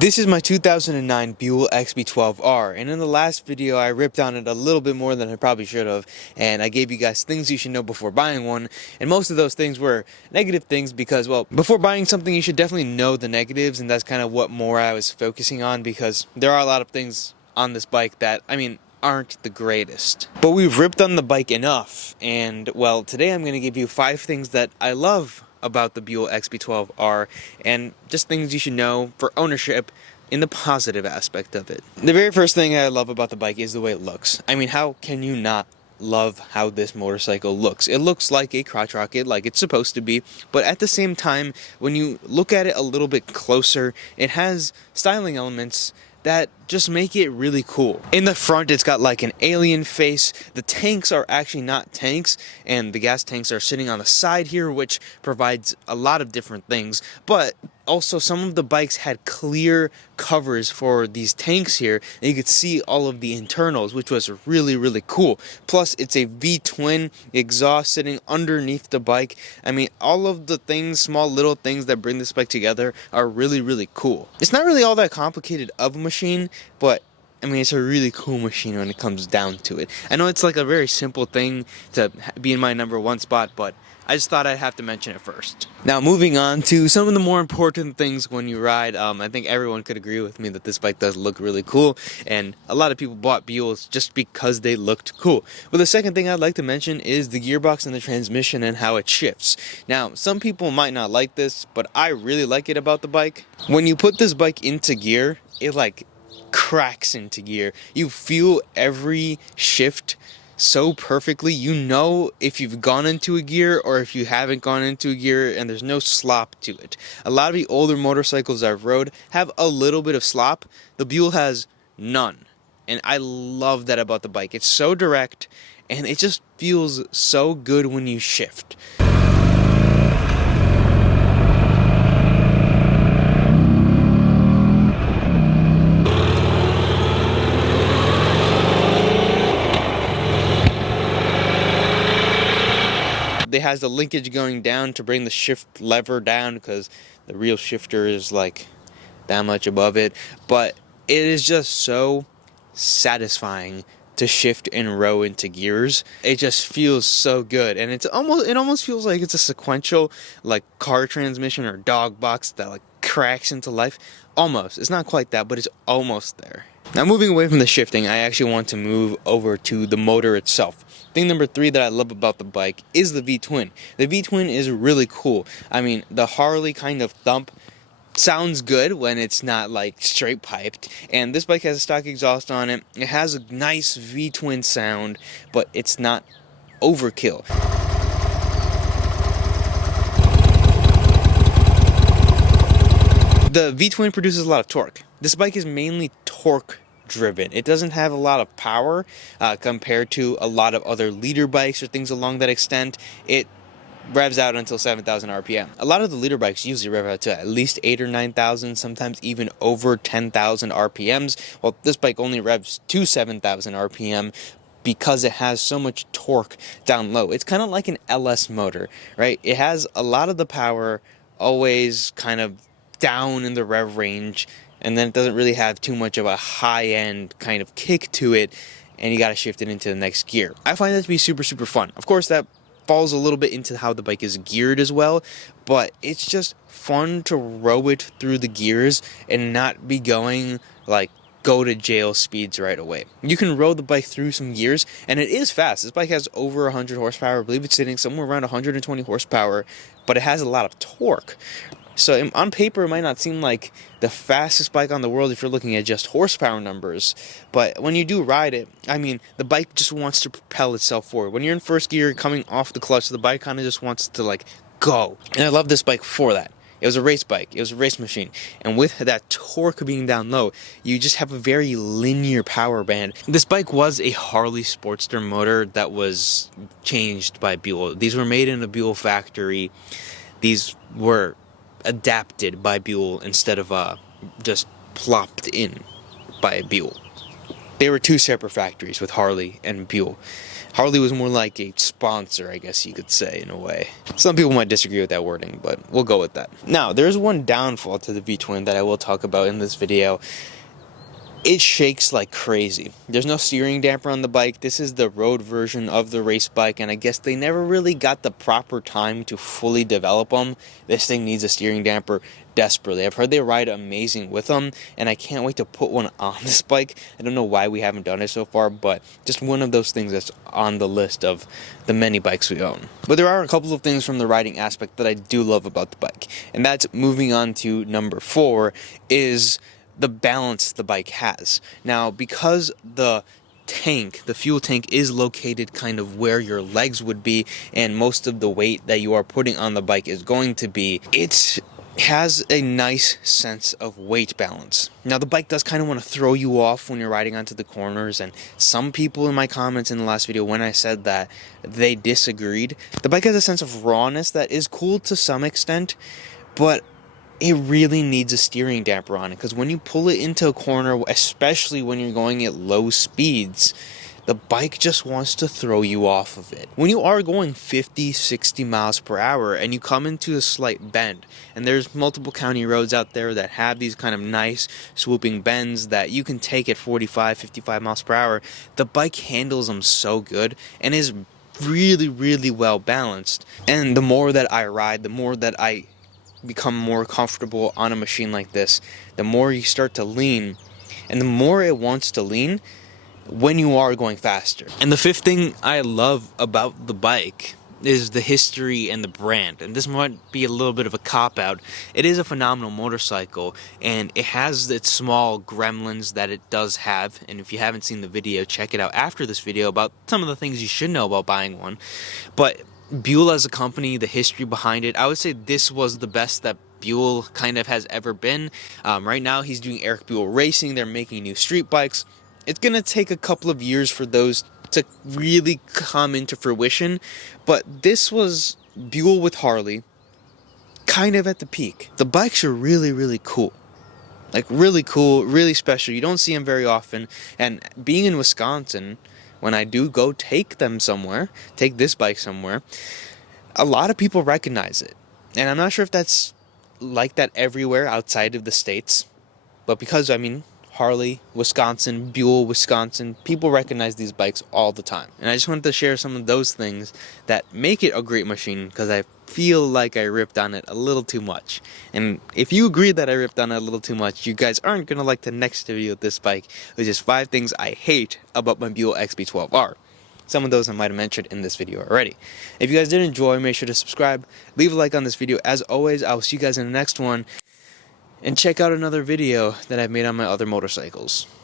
This is my 2009 Buell XB12R, and in the last video I ripped on it a little bit more than I probably should have, and I gave you guys things you should know before buying one, and most of those things were negative things because, well, before buying something you should definitely know the negatives, and that's kind of what more I was focusing on because there are a lot of things on this bike that, aren't the greatest. But we've ripped on the bike enough, and, well, today I'm going to give you 5 things that I love about the Buell XB12R and just things you should know for ownership in the positive aspect of it. The very first thing I love about the bike is the way it looks. I mean, how can you not love how this motorcycle looks? It looks like a crotch rocket, like it's supposed to be, but at the same time, when you look at it a little bit closer, it has styling elements that just make it really cool. In the front, it's got like an alien face. The tanks are actually not tanks, and the gas tanks are sitting on the side here, which provides a lot of different things. But also, some of the bikes had clear covers for these tanks here, and you could see all of the internals, which was really, really cool. Plus, it's a V-twin exhaust sitting underneath the bike. I mean, all of the things, small little things that bring this bike together are really, really cool. It's not really all that complicated of a machine, but I mean, it's a really cool machine when it comes down to it. I know it's like a very simple thing to be in my number one spot, but I just thought I'd have to mention it first. Now, moving on to some of the more important things when you ride, I think everyone could agree with me that this bike does look really cool, and a lot of people bought Buells just because they looked cool. But the second thing I'd like to mention is the gearbox and the transmission and how it shifts. Now, some people might not like this, but I really like it about the bike. When you put this bike into gear, it cracks into gear. You feel every shift so perfectly. You know if you've gone into a gear or if you haven't gone into a gear, and there's no slop to it. A lot of the older motorcycles I've rode have a little bit of slop. The Buell has none, and I love that about the bike. It's so direct, and it just feels so good when you shift. It has the linkage going down to bring the shift lever down because the real shifter is like that much above it. But it is just so satisfying to shift and row into gears. It just feels so good, and it almost feels like it's a sequential like car transmission or dog box that cracks into life. Almost. It's not quite that, but it's almost there. Now, moving away from the shifting, I actually want to move over to the motor itself. Thing number 3 that I love about the bike is the V-twin. The V-twin is really cool. I mean, the Harley kind of thump sounds good when it's not straight piped, and this bike has a stock exhaust on it. It has a nice V-twin sound, but it's not overkill. The V-twin produces a lot of torque. This bike is mainly torque driven. It doesn't have a lot of power compared to a lot of other leader bikes or things along that extent. It revs out until 7,000 RPM. A lot of the leader bikes usually rev out to at least 8,000 or 9,000, sometimes even over 10,000 RPMs. Well, this bike only revs to 7,000 RPM because it has so much torque down low. It's kind of like an LS motor, right? It has a lot of the power always kind of down in the rev range, and then it doesn't really have too much of a high-end kind of kick to it, and you got to shift it into the next gear. I find that to be super, super fun. Of course, that falls a little bit into how the bike is geared as well, but it's just fun to row it through the gears and not be going go to jail speeds right away. You can row the bike through some gears, and it is fast. This bike has over 100 horsepower. I believe it's sitting somewhere around 120 horsepower, but it has a lot of torque. So on paper, it might not seem like the fastest bike on the world if you're looking at just horsepower numbers. But when you do ride it, I mean, the bike just wants to propel itself forward. When you're in first gear, coming off the clutch, the bike kind of just wants to go. And I love this bike for that. It was a race bike. It was a race machine. And with that torque being down low, you just have a very linear power band. This bike was a Harley Sportster motor that was changed by Buell. These were made in a Buell factory. These were adapted by Buell instead of just plopped in by Buell. They were two separate factories with Harley and Buell. Harley was more like a sponsor, I guess you could say, in a way. Some people might disagree with that wording, but we'll go with that. Now, there's one downfall to the V-Twin that I will talk about in this video. It shakes like crazy. There's no steering damper on the bike. This is the road version of the race bike, and I guess they never really got the proper time to fully develop them. This thing needs a steering damper desperately. I've heard they ride amazing with them, and I can't wait to put one on this bike. I don't know why we haven't done it so far, but just one of those things that's on the list of the many bikes we own. But there are a couple of things from the riding aspect that I do love about the bike, and that's moving on to number 4 is the balance the bike has. Now, because the fuel tank is located kind of where your legs would be, and most of the weight that you are putting on the bike is going to be, it has a nice sense of weight balance. Now, the bike does kind of want to throw you off when you're riding onto the corners, and some people in my comments in the last video, when I said that, they disagreed. The bike has a sense of rawness that is cool to some extent, but it really needs a steering damper on it, because when you pull it into a corner, especially when you're going at low speeds, the bike just wants to throw you off of it. When you are going 50, 60 miles per hour and you come into a slight bend, and there's multiple county roads out there that have these kind of nice swooping bends that you can take at 45, 55 miles per hour, the bike handles them so good and is really, really well balanced. And the more that I ride, the more that I become more comfortable on a machine like this, the more you start to lean, and the more it wants to lean when you are going faster. And the 5th thing I love about the bike is the history and the brand. And this might be a little bit of a cop-out. It is a phenomenal motorcycle, and it has its small gremlins that it does have. And if you haven't seen the video, check it out after this video about some of the things you should know about buying one. But Buell as a company, the history behind it, I would say this was the best that Buell kind of has ever been. Right now he's doing Eric Buell Racing. They're making new street bikes. It's going to take a couple of years for those to really come into fruition, but this was Buell with Harley kind of at the peak. The bikes are really, really cool. Like, really cool, really special. You don't see them very often, and being in Wisconsin, when I do go take this bike somewhere, a lot of people recognize it. And I'm not sure if that's like that everywhere outside of the States, but because, Harley, Wisconsin, Buell, Wisconsin, people recognize these bikes all the time. And I just wanted to share some of those things that make it a great machine, because I feel like I ripped on it a little too much. And if you agree that I ripped on it a little too much, you guys aren't going to like the next video with this bike, which is 5 things I hate about my Buell XB12R. Some of those I might have mentioned in this video already. If you guys did enjoy, make sure to subscribe, leave a like on this video. As always, I will see you guys in the next one, and check out another video that I've made on my other motorcycles.